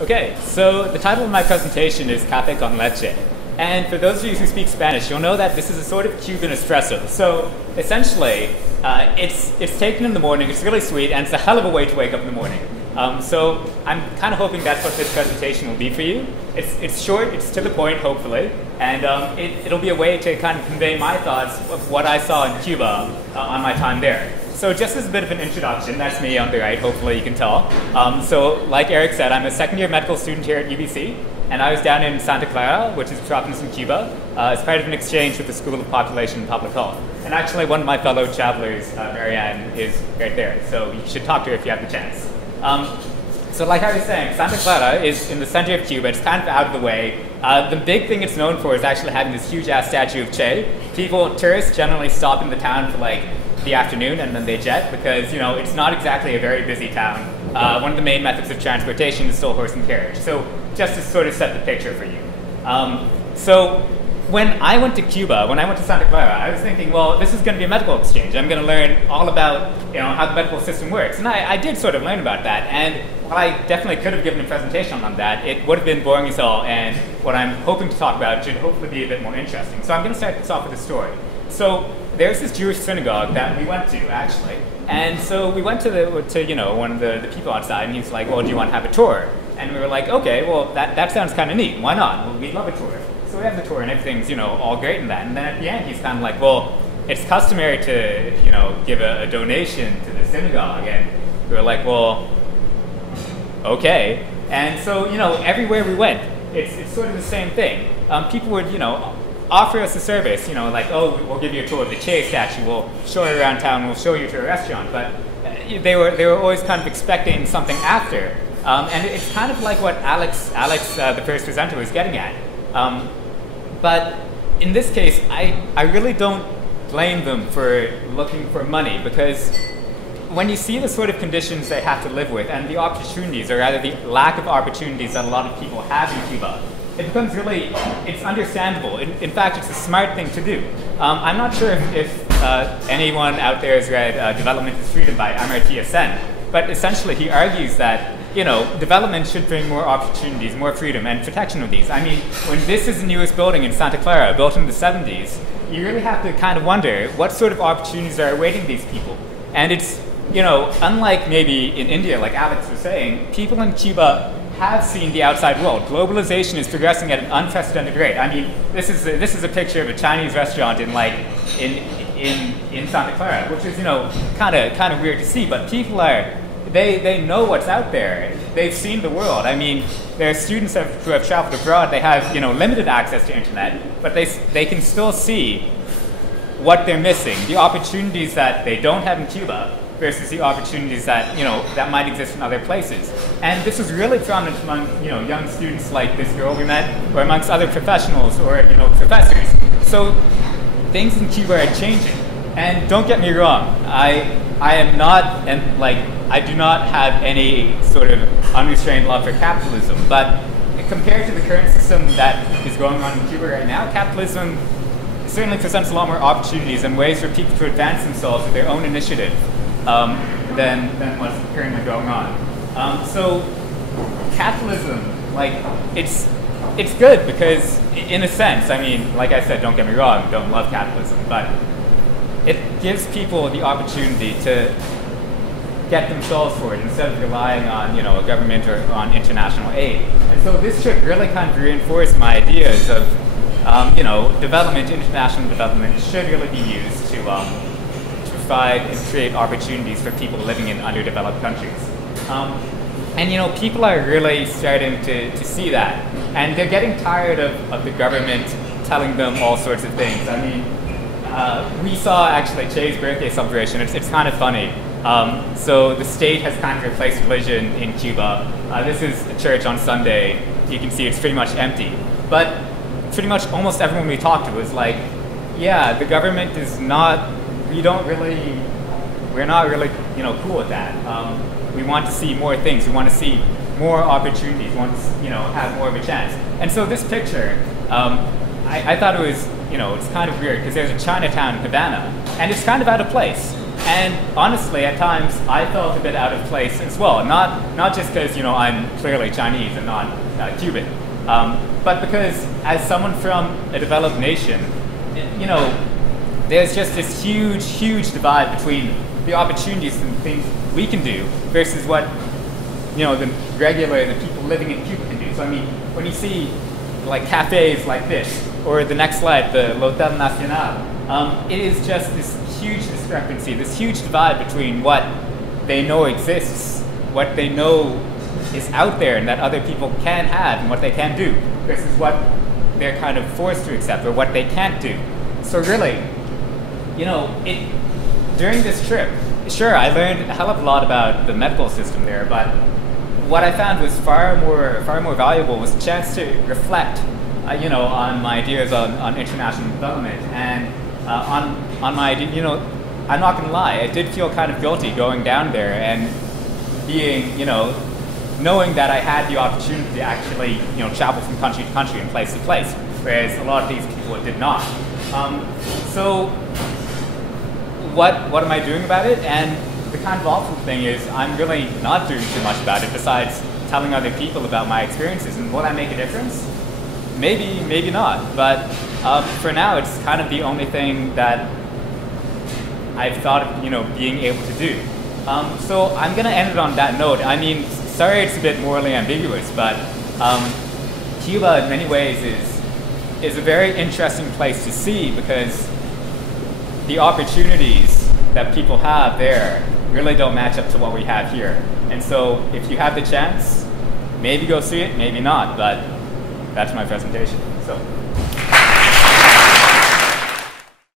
Okay, so the title of my presentation is Café con Leche. And for those of you who speak Spanish, you'll know that this is a sort of Cuban espresso. So essentially, it's taken in the morning, it's really sweet, and it's a hell of a way to wake up in the morning. So I'm kind of hoping that's what this presentation will be for you. It's short, it's to the point, hopefully, and it'll be a way to kind of convey my thoughts of what I saw in Cuba on my time there. So just as a bit of an introduction, that's me on the right, hopefully you can tell. So like Eric said, I'm a second-year medical student here at UBC, and I was down in Santa Clara, which is a province in Cuba, as part of an exchange with the School of Population and Public Health. And actually one of my fellow travelers, Marianne, is right there, so you should talk to her if you have the chance. So like I was saying, Santa Clara is in the center of Cuba. It's kind of out of the way. The big thing it's known for is actually having this huge-ass statue of Che. Tourists generally stop in the town for like the afternoon and then they jet because, you know, it's not exactly a very busy town. One of the main methods of transportation is still horse and carriage. So just to sort of set the picture for you. So when I went to Cuba, when I went to Santa Clara, I was thinking, well, this is going to be a medical exchange. I'm going to learn all about, you know, how the medical system works. And I did sort of learn about that. And while I definitely could have given a presentation on that, it would have been boring as hell. And what I'm hoping to talk about should hopefully be a bit more interesting. So I'm going to start this off with a story. So there's this Jewish synagogue that we went to, actually. And so we went to you know, one of the people outside, and he's like, well, do you want to have a tour? And we were like, okay, well, that sounds kind of neat. Why not? Well, we'd love a tour. So we have the tour, and everything's, you know, all great in that. And then at the end, he's kind of like, well, it's customary to, you know, give a donation to the synagogue. And we were like, well, okay. And so, you know, everywhere we went, it's sort of the same thing. People would, you know, offer us a service, you know, like, oh, we'll give you a tour of the Che statue, we'll show you around town, we'll show you to a restaurant. But they were always kind of expecting something after. And it's kind of like what Alex, the first presenter, was getting at. But in this case, I really don't blame them for looking for money, because when you see the sort of conditions they have to live with and the opportunities, or rather the lack of opportunities that a lot of people have in Cuba, it becomes really, it's understandable. In fact, it's a smart thing to do. I'm not sure if anyone out there has read Development is Freedom by Amartya Sen, but essentially he argues that, you know, development should bring more opportunities, more freedom, and protection of these. I mean, when this is the newest building in Santa Clara, built in the 70s, you really have to kind of wonder what sort of opportunities are awaiting these people. And it's, you know, unlike maybe in India, like Alex was saying, people in Cuba have seen the outside world. Globalization is progressing at an unprecedented rate. I mean, this is a picture of a Chinese restaurant in like in Santa Clara, which is, you know, kind of weird to see. But people are, they know what's out there. They've seen the world. I mean, there are students who have traveled abroad. They have, you know, limited access to internet, but they can still see what they're missing, the opportunities that they don't have in Cuba versus the opportunities that, you know, that might exist in other places. And this is really prominent among, you know, young students like this girl we met, or amongst other professionals or, you know, professors. So things in Cuba are changing. And don't get me wrong, I am not, and like, I do not have any sort of unrestrained love for capitalism, but compared to the current system that is going on in Cuba right now, capitalism certainly presents a lot more opportunities and ways for people to advance themselves with their own initiative than what's currently going on. So capitalism, like, it's good because, in a sense, I mean, like I said, don't get me wrong, don't love capitalism, but it gives people the opportunity to get themselves forward instead of relying on, you know, a government or on international aid. And so this should really kind of reinforce my ideas of, you know, development, international development should really be used to provide and create opportunities for people living in underdeveloped countries. And, you know, people are really starting to see that. And they're getting tired of the government telling them all sorts of things. I mean, we saw actually Che's birthday celebration. It's kind of funny. So the state has kind of replaced religion in Cuba. This is a church on Sunday. You can see it's pretty much empty. But pretty much almost everyone we talked to was like, yeah, the government is not, we're not really, you know, cool with that. We want to see more things. We want to see more opportunities. We want to, you know, have more of a chance. And so this picture, I thought it was, you know, it's kind of weird because there's a Chinatown in Havana, and it's kind of out of place. And honestly, at times, I felt a bit out of place as well. Not just because, you know, I'm clearly Chinese and not Cuban, but because as someone from a developed nation, you know, there's just this huge, huge divide between the opportunities and things we can do versus what, you know, the people living in Cuba can do. So I mean, when you see like cafes like this, or the next slide, the L'Hotel Nacional, it is just this huge discrepancy, this huge divide between what they know exists, what they know is out there and that other people can have and what they can do, versus what they're kind of forced to accept or what they can't do. So really, you know, during this trip, sure, I learned a hell of a lot about the medical system there, but what I found was far more valuable was a chance to reflect, you know, on my ideas on international development and on my idea. You know, I'm not gonna lie, I did feel kind of guilty going down there and being, you know, knowing that I had the opportunity to actually, you know, travel from country to country and place to place, whereas a lot of these people did not. So what am I doing about it? And the kind of awful thing is I'm really not doing too much about it besides telling other people about my experiences. And will that make a difference? Maybe, maybe not. But for now, it's kind of the only thing that I've thought of, you know, being able to do. So I'm gonna end it on that note. I mean, sorry it's a bit morally ambiguous, but Cuba in many ways is a very interesting place to see because the opportunities that people have there really don't match up to what we have here. And so if you have the chance, maybe go see it, maybe not, but that's my presentation. So.